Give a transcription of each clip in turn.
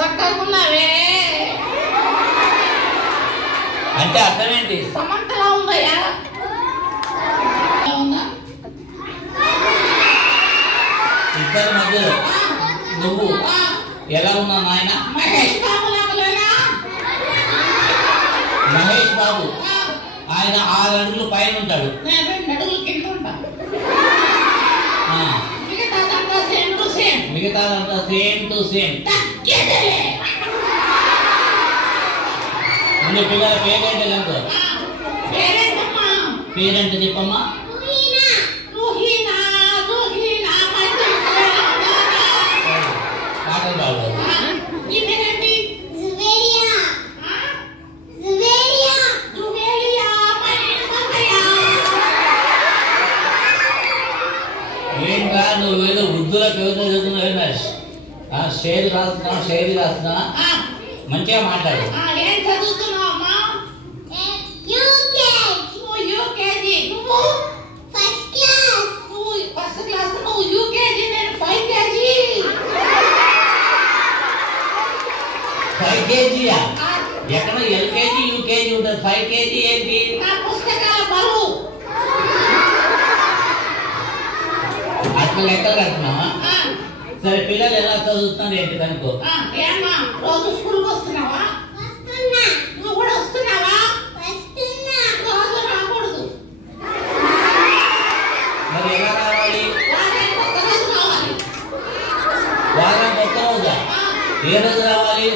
సక్కగున్నావే అంటే అర్థం ఏంటి? సమంతలా ఉందయ్యా. ఇద్దరి మధ్యలో నువ్వు ఎలా ఉన్నావు నాయన? మహేష్ బాబు లాగలేనా? మహేష్ బాబు ఆయన 6 అడుగులు పైన ఉంటాడు, నేను 2 అడుగులు కింద ఉంటా. మిగతాదంతా సేమ్ టు సేమ్. తగ్గేదేలే. అన్ని పిల్లల పేరేంటి? పేరేంటమ్మా? పేరెంట్ చెప్పమ్మా. పాటలు బాగు. ఏంట్రా నువ్వు ఏదో వృద్ధుల కవిత చదువుతున్నావు? షేర్ రాస్తున్నా మంచిగా మాట్లాడు. ఏం చదువుతున్నావమ్మా? యూకేజీ. నువ్వు ఫస్ట్ క్లాస్. నువ్వు యూకేజీ, నేను 5 కేజీ. 5 కేజీయా? ఎక్కడ ఎల్కేజీ యూకేజీ ఉంటుంది, 5 కేజీ ఏంటి? నా పుస్తకాల బరువు. అట్లా లెక్కలు కడుతున్నావా? సరే పిల్లలు ఎలా చదువుతున్నారు ఏంటి కనుకో. ఏమ్మా రోజు స్కూల్కి వస్తున్నావా? నువ్వు కూడా వస్తున్నావా? రోజు రాకూడదు. మరి ఎలా రావాలి? వారానికి ఒక రోజు రావాలి. వారానికి ఒక్క రోజా? ఏ రోజు రావాలి?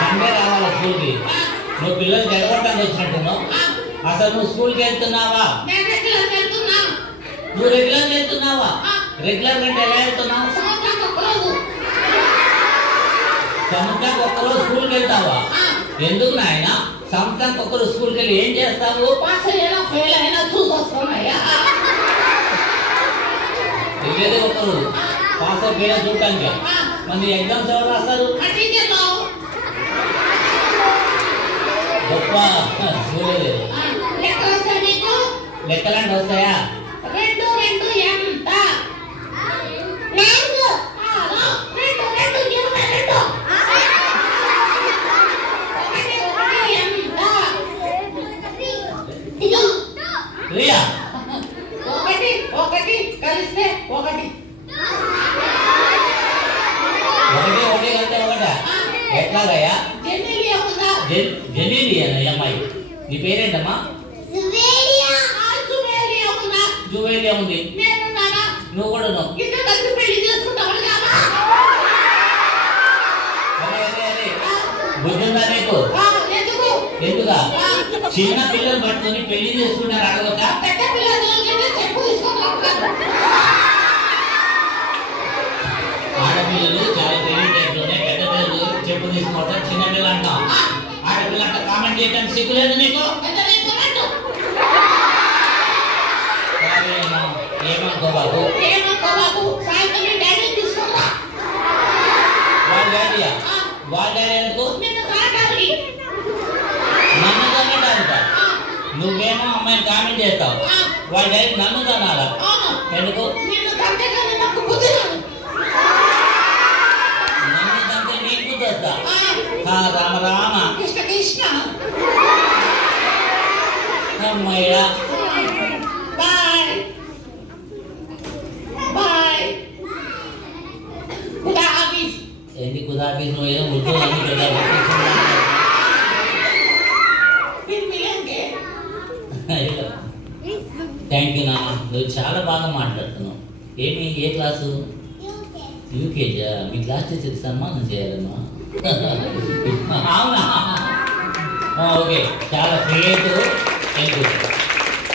సండే రావాలి స్కూల్కి. నువ్వు పిల్లలు జరగడానికి వచ్చినట్టున్నావు. అసలు నువ్వు స్కూల్కి వెళ్తున్నావా? నేను రెగ్యులర్ వెళ్తున్నా. నువ్వు రెగ్యులర్ వెళ్తున్నావా? రెగ్యులర్ అంటే ఎలా వెళ్తున్నావు? సంవత్సరానికి ఒక రోజు. సంవత్సరానికి ఒక్కరోజు స్కూల్కి వెళ్తావా? ఎందుకు నాయన సంవత్సరానికి ఒక్కరోజు స్కూల్కి వెళ్ళి ఏం చేస్తావు? పాస్ అయినా ఫెయిల్ అయినా చూసి వస్తున్నాయా? వెళ్ళేది ఒక్కరోజు పాస్ అయిపోయినా చూడటానికి. మరి ఎగ్జామ్స్ ఎవరు రాస్తారు? టీచర్లో గొప్ప చూడలేదు. లెక్కలంటే వస్తాయా? 2 2 ఎంత? 2 2 22. రియా? 1 కలిస్తే 1. 1 కలిస్తే 1. ఎట్లాగయ్యా? జెనీలియా అమ్మాయి. నీ పేరేంటమ్మా? జువేలియా ఉంది. నువ్వు కూడా బుద్ధిందా నీకు? ఎందుగా చిన్న పిల్లలు పట్టుకొని పెళ్లి చేసుకుంటారు అడగొద్దా? ఆడపిల్లలు చాలా తెలివితేటలోనే పెద్ద పిల్లలు చెప్పు తీసుకుంటారు, చిన్న పిల్లలు అంటాం. ఆడపిల్ల అంట కామెంట్ చేయడానికి సిగ్గులేదు నీకు? ఏమనుకో బాబు. వాళ్ళ డాడీయా? వాళ్ళ డాడీ ఎందుకు? నన్ను తగ్గడానిక? నువ్వేమో అమ్మాయిని కామెంట్ చేస్తావు, వాళ్ళ డాడీ నన్ను తనాలా? ఎందుకు? నన్ను తంటే నీకు వస్తా. రామ రామ కృష్ణ. అమ్మయ్యా. ఏంటి కుదాపీస్? నువ్వు ఏదో ఉద్దు అని థ్యాంక్ యూ నాన్న, నువ్వు చాలా బాగా మాట్లాడుతున్నావు. ఏమి ఏ క్లాసు? యూకేజా? మీ క్లాస్ టీచర్కి సన్మానం చేయాలమ్మా. అవునా? ఓకే, చాలా క్రియేటివ్. Thank you.